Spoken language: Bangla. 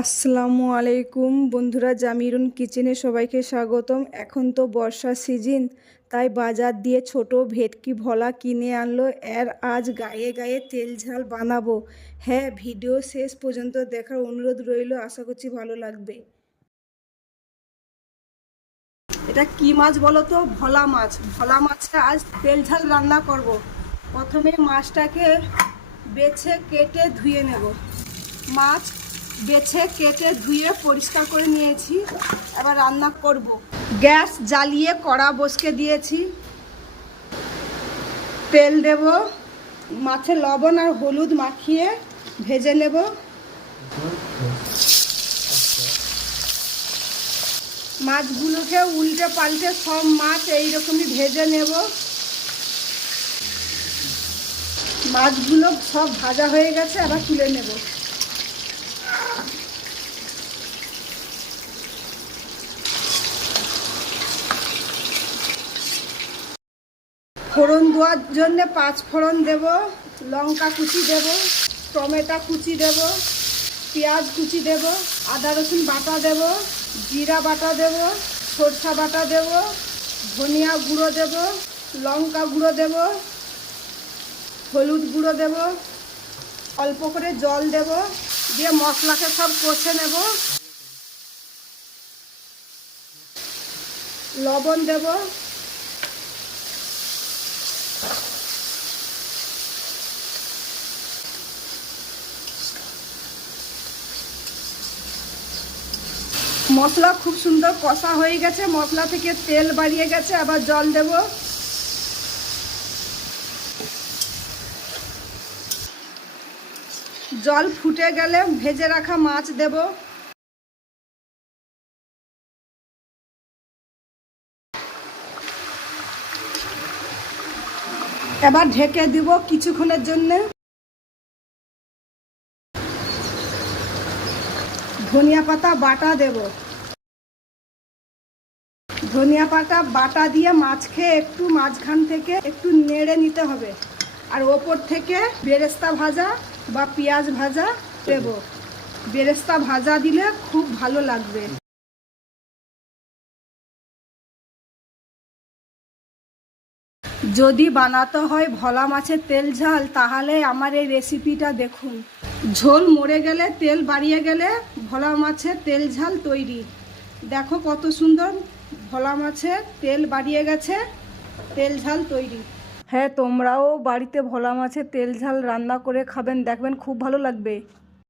আসসালামু আলাইকুম। বন্ধুরা, জামিরুন কিচেনে সবাইকে স্বাগতম। এখন তো বর্ষা সিজন, তাই বাজার দিয়ে ছোট ভেটকি ভলা কিনে আনলো। এর আজ গায়ে গায়ে তেল ঝাল বানাবো। হ্যাঁ ভিডিও শেষ পর্যন্ত দেখার অনুরোধ রইল। আশা করছি ভালো লাগবে। এটা কি মাছ বলো তো? ভোলা মাছ। ভোলা মাছটা আজ তেল ঝাল রান্না করব। প্রথমে মাছটাকে বেছে কেটে ধুয়ে নেব। মাছ বেছে, কেটে, ধুয়ে, পরিষ্কার করে নিয়েছি। এবার রান্না করব। গ্যাস জ্বালিয়ে কড়া বসকে দিয়েছি। তেল দেব, মাছে লবণ আর হলুদ মাখিয়ে ভেজে নেব। মাছগুলোকে উল্টে পাল্টে সব মাছ এইরকমই ভেজে নেব। মাছগুলো সব ভাজা হয়ে গেছে আবার তুলে নেব। ফোড়ন দেওয়ার জন্য পাঁচ ফোড়ন দেব, লঙ্কা কুচি দেব, টমেটো কুচি দেব, পেঁয়াজ কুচি দেব, আদা রসুন বাটা দেব, জিরা বাটা দেব, সরষা বাটা দেব, ধনিয়া গুঁড়ো দেব, লঙ্কা গুঁড়ো দেব, হলুদ গুঁড়ো দেব, অল্প করে জল দেব, দিয়ে মশলাকে সব কষে নেব। লবণ দেব মশলা খুব সুন্দর কষা হয়ে গেছে, মশলা থেকে তেল বাড়িয়ে গেছে, আবার জল দেব। জল ফুটে গেলে ভেজে রাখা মাছ দেব। এবার ঢেকে দিব কিছুক্ষণের জন্য। ধনিয়া পাতা বাটা দেব। ধনিয়া পাতা বাটা দিয়ে মাছ খেয়ে একটু মাঝখান থেকে একটু নেড়ে নিতে হবে। আর ওপর থেকে বেরেস্তা ভাজা বা পেঁয়াজ ভাজা দেব। বেরেস্তা ভাজা দিলে খুব ভালো লাগবে। যদি বানাতে হয় ভোলা মাছের তেল ঝাল, তাহলে আমার এই রেসিপিটা দেখুন। ঝোল মরে গেলে, তেল বাড়িয়ে গেলে ভোলা মাছের তেল ঝাল তৈরি। দেখো কত সুন্দর ভোলা মাছের তেল বাড়িয়ে গেছে, তেল ঝাল তৈরি। হ্যাঁ তোমরাও বাড়িতে ভোলা মাছের তেল ঝাল রান্না করে খাবেন, দেখবেন খুব ভালো লাগবে।